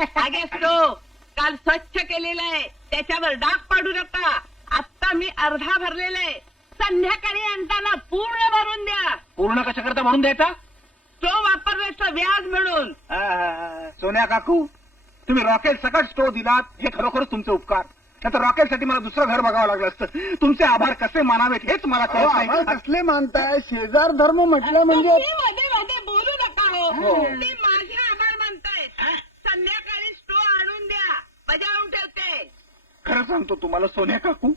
अगे स्टो काल स्वच्छ केलेला आहे, त्याच्यावर डाग पाडू नका. आता मी अर्धा भरलेला आहे, संध्याकाळी आणताना पूर्ण भरून द्या. पूर्ण कशा करता म्हणून द्यायचा? स्टो वापरण्याचं व्याज म्हणून. सोन्या काकू, तुम्ही रॉकेल सकट स्टोव दिलात हे खरोखरच तुमचे उपकार. तर रॉकेलसाठी मला दुसरं घर बघावं लागलं असतं. तुमचे आभार कसे मानावेत हेच मला कळत नाही. कसले मानताय? शेजार धर्म म्हटलं म्हणजे तुम्ही मध्ये मध्ये बोलू नका हो. ते माझे आभार मानतायत. संध्याकाळी स्टो आणून द्या, बजावून ठेवते. खरं सांगतो तुम्हाला सोन्या काकू,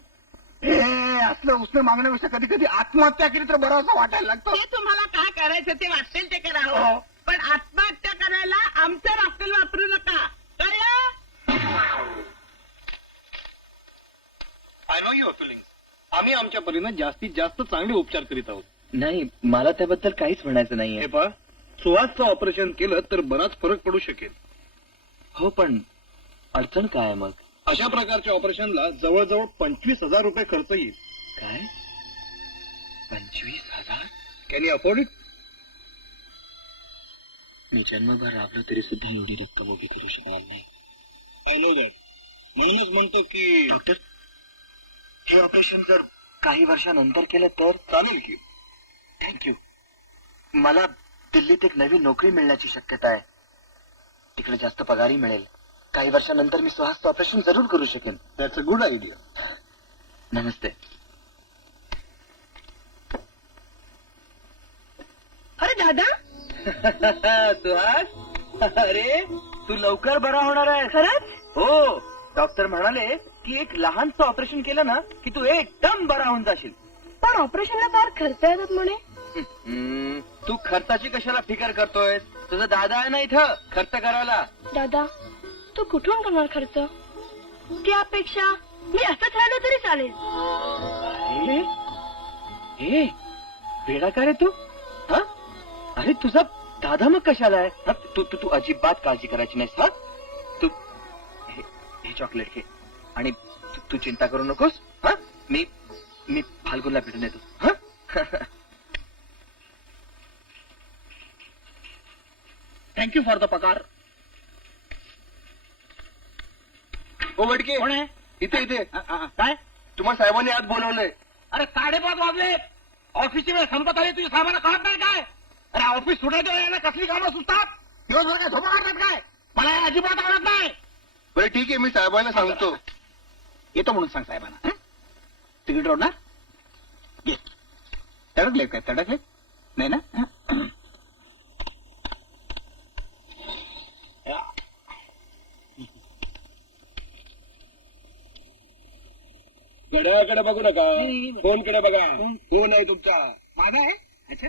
हे असलं उसने मागण्यापेक्षा कधी कधी आत्महत्या केली तर बरं असं वाटायला लागतं. ते तुम्हाला काय करायचं ते वाटेल ते करा हो. हो. पण आत्महत्या करायला आमचं राफेल वापरू नका, कळलं? I know your feeling. आम्ही आमच्या परीने जास्तीत जास्त चांगले उपचार करीत आहोत. नाही, मला त्याबद्दल काहीच म्हणायचं हे नाहीये. पहा, सुहासचं ऑपरेशन केलं तर बराच फरक पडू शकेल. हो, पण अडचण काय आहे मग? अशा प्रकारच्या ऑपरेशनला जवळजवळ 25,000 रुपये खर्च येईल. काय? 25,000? Can you afford it? मी जन्मभर राबलो तरी सुद्धा एवढी रक्कम उभी करू शकणार नाही. I know that. म्हणूनच म्हणतो की डॉक्टर, हे ऑपरेशन जर काही वर्षानंतर केलं तर? चालेल की. थँक्यू. मला दिल्लीत एक नवी नोकरी मिळण्याची शक्यता आहे. तिकडे जास्त पगारही मिळेल. काही वर्षानंतर मी सुहासचं ऑपरेशन जरूर करू शकेन. That's a good idea. नमस्ते. अरे दादा, सुहास, अरे तू लवकर बरा होणार आहे. खरंच? हो, डॉक्टर म्हणाले की एक लहानसं ऑपरेशन केलं ना की तू एकदम बरा होऊन जाशील. पण ऑपरेशनला फार खर्च येतात म्हणे. तू खर्चाची कशाला फिकर करतोय? तुझा दादा आहे ना इथं खर्च करायला. दादा, तू कुठून करणार खर्च? त्यापेक्षा मी असंच राहिलो तरी चालेल. हे वेडा का रे तू? हा? अरे तुझा दादा मग कशाला आहे? हा, तू तू तू अजिबात काळजी करायची नाहीस. हा, तू हे चॉकलेट घे आणि तू चिंता करू नकोस. हा, मी मी फाल्गुनला भेटून येतो. हा. थँक्यू फॉर द पगार. ओ वडके, कोण आहे? इथे इथे काय? तुम्हाला साहेबांनी आज बोलवलंय. अरे 5:30 वाजले. ऑफिसची वेळ संपत आली. तुझ्या साहेबांना कळत नाही काय? अरे ऑफिस सुटायच्या वेळेला कसली कामं सुचतात? दिवसभर काय झोपा काढतात काय? मला हे अजिबात आवडत नाही. बरं ठीक आहे, मी साहेबांना सांगतो. येतो म्हणून सांग साहेबांना. तिकीट रोड ना? ये. तडकले काय? तडकले नाही ना? घड्याळाकडे बघू नका, फोनकडे बघा. फोन आहे तुमचा. माझा आहे? अच्छा.